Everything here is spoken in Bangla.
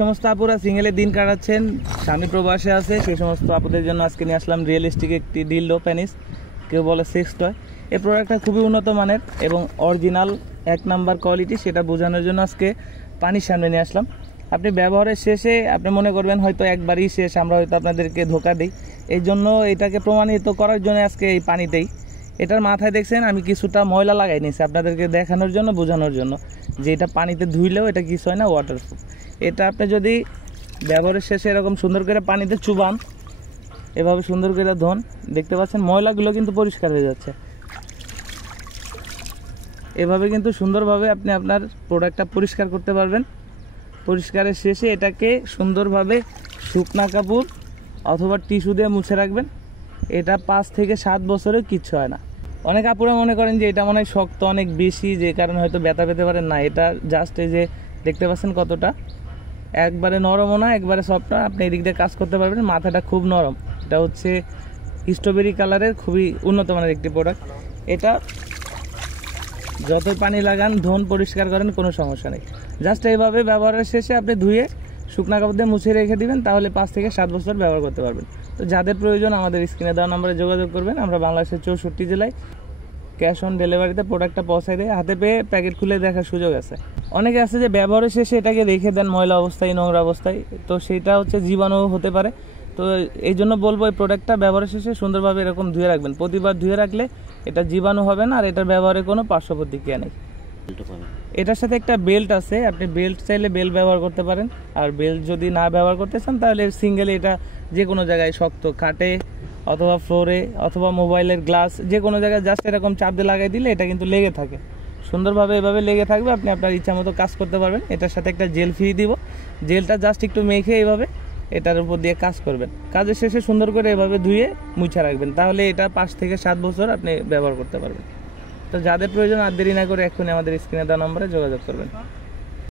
সমস্ত আপুরা সিঙ্গেলে দিন কাটাচ্ছেন, স্বামী প্রবাসে আছে, সেই সমস্ত আপুদের জন্য আজকে নিয়ে আসলাম রিয়েলিস্টিক একটি ডিলডো পেনিস, কেউ বলে সেক্স টয়। এই প্রোডাক্টটা খুবই উন্নত মানের এবং অরিজিনাল 1 নাম্বার কোয়ালিটি, সেটা বোঝানোর জন্য আজকে পানির সামনে নিয়ে আসলাম। আপনি ব্যবহারের শেষে আপনি মনে করবেন হয়তো একবারই শেষ, আমরা হয়তো আপনাদেরকে ধোকা দিই, এই জন্য এটাকে প্রমাণিত করার জন্য আজকে এই পানিতেই। এটার মাথায় দেখছেন আমি কিছুটা ময়লা লাগাই নিয়েছি আপনাদেরকে দেখানোর জন্য, বোঝানোর জন্য যে এটা পানিতে ধুইলেও এটা কিছু হয় না, ওয়াটারপ্রুফ। এটা আপনি যদি ব্যবহারের শেষে এরকম সুন্দর করে পানিতে চুবান, এভাবে সুন্দর করে ধোন, দেখতে পাচ্ছেন ময়লাগুলো কিন্তু পরিষ্কার হয়ে যাচ্ছে। এভাবে কিন্তু সুন্দরভাবে আপনি আপনার প্রোডাক্টটা পরিষ্কার করতে পারবেন। পরিষ্কারের শেষে এটাকে সুন্দরভাবে শুকনা কাপড় অথবা টিস্যু দিয়ে মুছে রাখবেন। এটা 5 থেকে 7 বছরেও কিচ্ছু হয় না। অনেক আপুরা মনে করেন যে এটা মনে হয় শক্ত অনেক বেশি, যে কারণে হয়তো ব্যথা পেতে পারেন। না, এটা জাস্ট এই যে দেখতে পাচ্ছেন কতটা, একবারে নরমও না একবারে সফট না, আপনি এদিক দিয়ে কাজ করতে পারবেন। মাথাটা খুব নরম, এটা হচ্ছে স্ট্রবেরি কালারের খুবই উন্নত মানের একটি প্রোডাক্ট। এটা যতই পানি লাগান, ধোন, পরিষ্কার করেন, কোনো সমস্যা নেই। জাস্ট এইভাবে ব্যবহারের শেষে আপনি ধুয়ে শুকনা কাপড় দিয়ে মুছে রেখে দিবেন, তাহলে 5 থেকে 7 বছর ব্যবহার করতে পারবেন। তো যাদের প্রয়োজন আমাদের স্ক্রিনে দেওয়া নম্বরে যোগাযোগ করবেন। আমরা বাংলাদেশের 64 জেলায় ক্যাশ অন ডেলিভারিতে প্রোডাক্টটা পৌঁছায় দেয়, হাতে পেয়ে প্যাকেট খুলে দেখার সুযোগ আছে। অনেকে আছে যে ব্যবহারের শেষে এটাকে রেখে দেন ময়লা অবস্থায়, নোংরা অবস্থায়, তো সেটা হচ্ছে জীবাণু হতে পারে। তো এই জন্য বলবো এই প্রোডাক্টটা ব্যবহারের শেষে সুন্দরভাবে এরকম ধুয়ে রাখবেন। প্রতিবার ধুয়ে রাখলে এটা জীবাণু হবে না, আর এটার ব্যবহারে কোনো পার্শ্ব প্রতিক্রিয়া নেই। এটার সাথে একটা বেল্ট আছে, আপনি বেল্ট চাইলে বেল্ট ব্যবহার করতে পারেন। আর বেল্ট যদি না ব্যবহার করতে চান তাহলে সিঙ্গেলে এটা যে কোনো জায়গায়, শক্ত খাটে অথবা ফ্লোরে অথবা মোবাইলের গ্লাস, যে কোনো জায়গায় জাস্ট এরকম চাপ দিয়ে লাগাই দিলে এটা কিন্তু লেগে থাকে সুন্দরভাবে, এভাবে লেগে থাকবে। আপনি আপনার ইচ্ছা মতো কাজ করতে পারবেন। এটার সাথে একটা জেল ফ্রি দিব, জেলটা জাস্ট একটু মেখে এইভাবে এটার উপর দিয়ে কাজ করবেন। কাজের শেষে সুন্দর করে এভাবে ধুয়ে মুছে রাখবেন, তাহলে এটা 5 থেকে 7 বছর আপনি ব্যবহার করতে পারবেন। তো যাদের প্রয়োজন আর দেরি না করে এখনই আমাদের স্ক্রিনে দেওয়া নম্বরে যোগাযোগ করবেন।